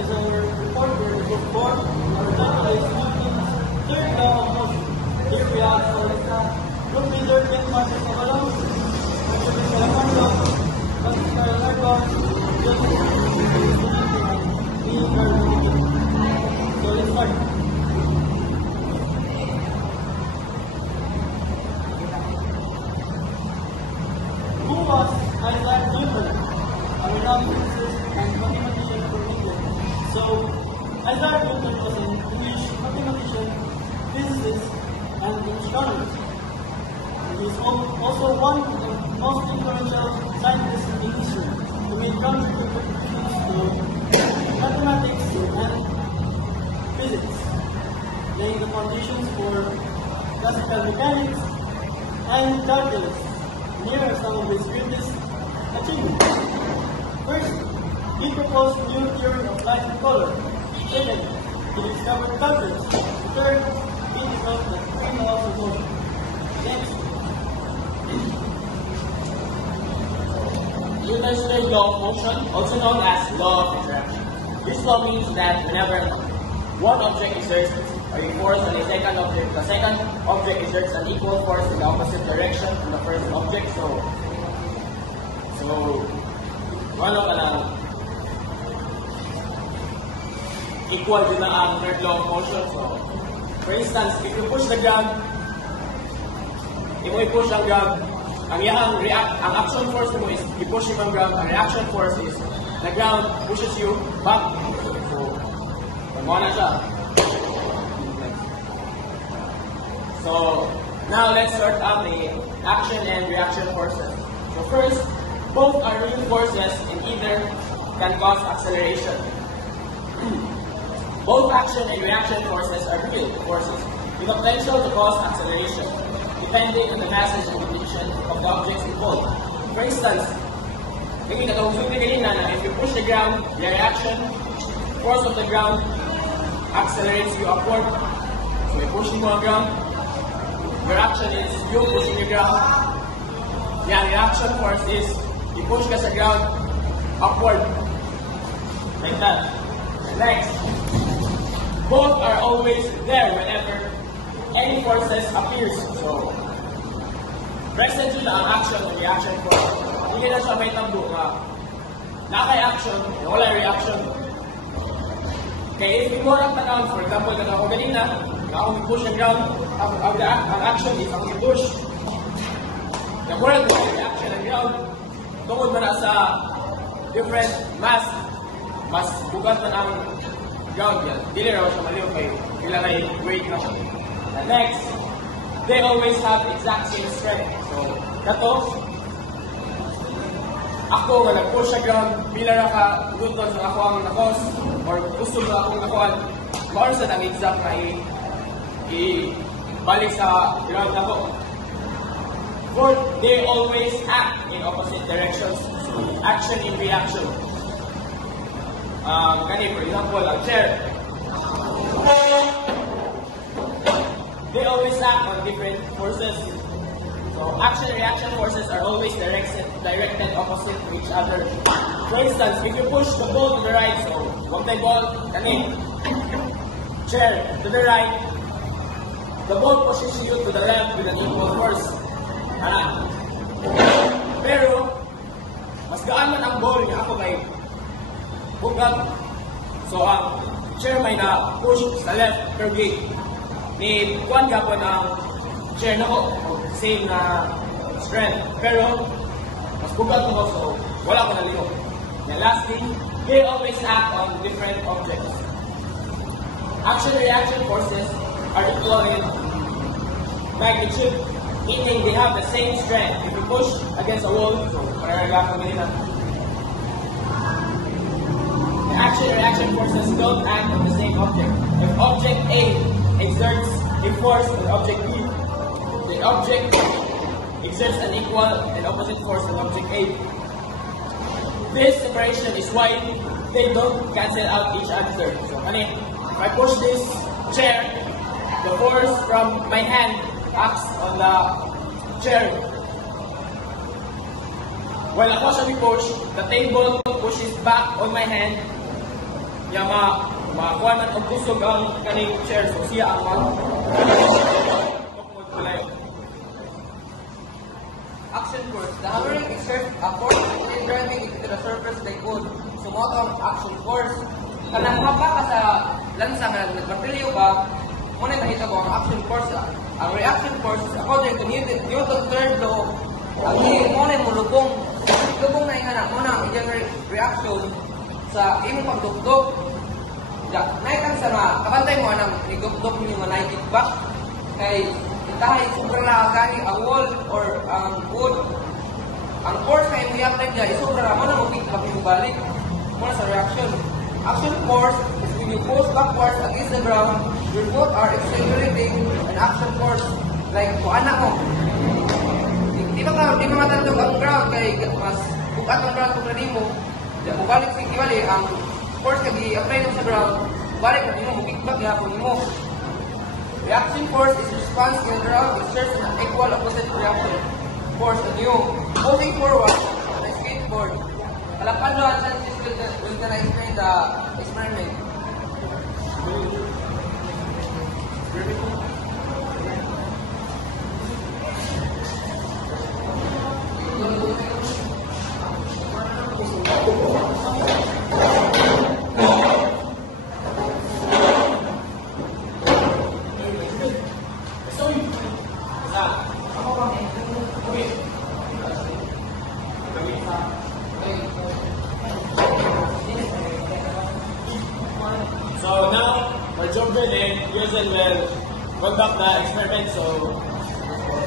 is our reporter book 4, our title is Newton's third law of motion. Here we have group leader Ken Marcus Navalong, contributor Salamon Law, Francis Carl Narcon, Joseph me, Carl Miguel. So let's start. Who was Isaac Newton? A renowned physicist and mathematician from England. So, Isaac Newton was an English mathematician, physicist, and astronomer. He is also one of the most influential scientists in history who made groundbreaking contributions to mathematics and physics, laying the foundations for classical mechanics and calculus. Here are some of his greatest achievements. First, he proposed new theory of light and color. Second, he discovered calculus. Third, he developed the three laws of motion. Next. Newton's third law of motion, also known as law of attraction. This law means that whenever one object exerts a force on the second object exerts an equal force in the opposite direction from the first object. So ano ka lang, equal din na ang third law of motion. So, for instance, if you push the ground, if you push ang ground, ang action force mo is i-push yung ground, ang reaction force is the ground pushes you back. So, tama na siya. So, now let's sort out the action and reaction forces. So first, both are real forces and either can cause acceleration. Both action and reaction forces are real forces with the potential to cause acceleration, depending on the masses and direction of the objects involved. For instance, if you push the ground, the reaction force of the ground accelerates you upward. So you're pushing on the ground, your action is you pushing the ground. The reaction force is you push the ground upward. Like that. Next, both are always there whenever any forces appears. So, present yun ang action and reaction force. Hindi na siya may tablo nga naka-action, wala reaction. Kaya if you more ang tanong, for example, ako ganina, ako push ang ground, ang action is ako push. The more ang reaction ang ground, tungkol man sa different mass, mas bugat man ang ground yan. Dili raw siya maliw kayo. Kailangan ay weight na siya. And next, they always have exact same strength. So, kato, ako nga nag-push sa ground, pila ra ka guton sa ako ang nakos, or gusto mo akong nakuhan, maoras na ang exact na i-balik sa ground ako. Fourth, they always act in opposite directions. So, action in reaction. For example, ang chair. They always act on different forces. So, action and reaction forces are always directed opposite to each other. For instance, if you push the ball to the right, so, one time ball, chair to the right, the ball pushes you to the left with an equal force. Pero, mas gaan man ang ball niya ako kay bugat. So, ang chair may na-push sa left per gate. Ni kuwan gapon ang chair na ko, same na strength. Pero, mas bugat mo, so wala ko naligo. And last thing, they always act on different objects. Action-reaction forces are equal in magnitude, meaning they have the same strength. If you push against a wall, so the action-reaction forces don't act on the same object. If object A exerts a force on object B, the object exerts an equal and opposite force on object A. This separation is why they don't cancel out each other. So, if I push this chair, the force from my hand acts on the chair. While ako siya push, the table pushes back on my hand niya makuha man og kusog ang kaning chair. So siya ang Action force. The hammering exerts a force in driving into the surface like wood. So, mo ang action force. Kanang mapa ka sa lansa nga nagmartilyo ka, muna nakita ko ang action force. Ang reaction force, according to Newton's third law, ang muna mo lubong na nga muna ang i-generate reaction sa imong pagdugdog. Naikang sa kabantay mo anang nigdugdog mo yung mga back kay dahil sobrang nakagani ang wall or ang wood, ang force na yung i-apply niya, sobrang naman na mag-feedback yung balik muna sa reaction. Action force is when you push backwards against the ground, your foot are accelerating an action force. Like, kung anak mo, di ba matandog ang ground kay mas bukat ang ground kung nani mo, balik si Kiwali, ang force na i-apply mo sa ground, balik mo mag-feedback yapon mo. Reaction force is response in the ground exerts an equal opposite reaction force on you. Moving forward on a skateboard. Palakpan doon sa will gonna explain the experiment. So now, we're jumping in, Yuzen will conduct the experiment. So,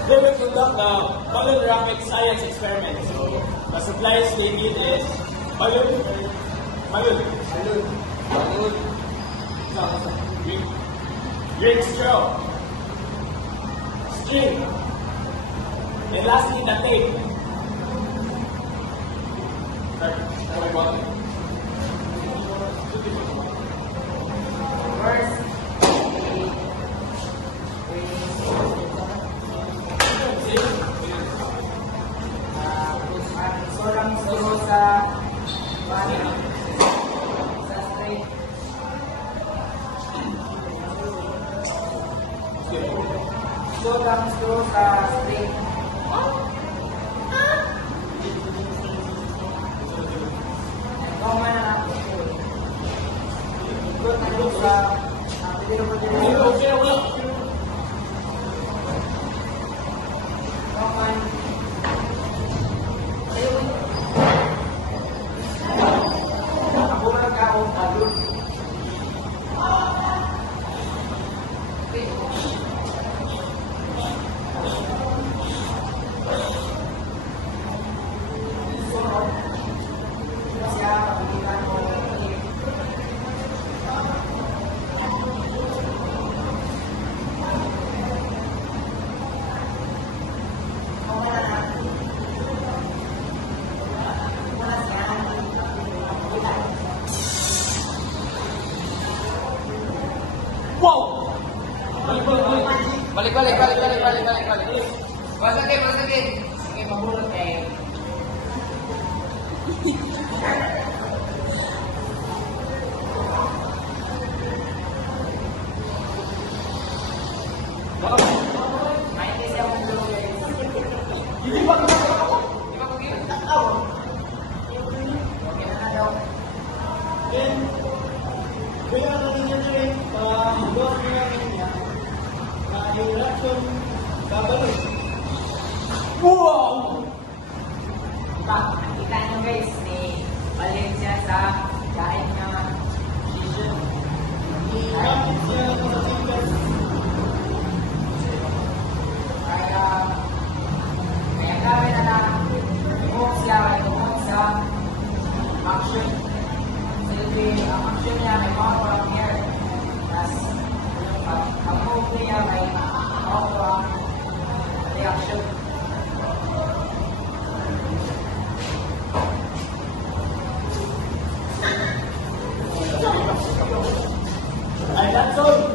they will conduct the holographic science experiment. So, the supplies they need is balloon, green straw, string, and lastly the tape. First, sobrang straw sa straight. Sobrang straw sa straight. Common na good na good sa common. Ako lang ako alun. Wow! Balik. Masakin. Sige, mabulot kayo. Maintis siya mong bulot kayo. Hindi ba ako? Di ba kung yun? Okay na daw. Then, kaya natin generate doon niya na yung reaction babalik. Wow! Kita nyo guys, may balik siya sa dahil na vision. Bakit siya sa single? Kaya kami na lang i-move siya sa action. Silbi, ang action niya may mga parang here. Tapos, ang move niya may mga parang reaction. And that's all.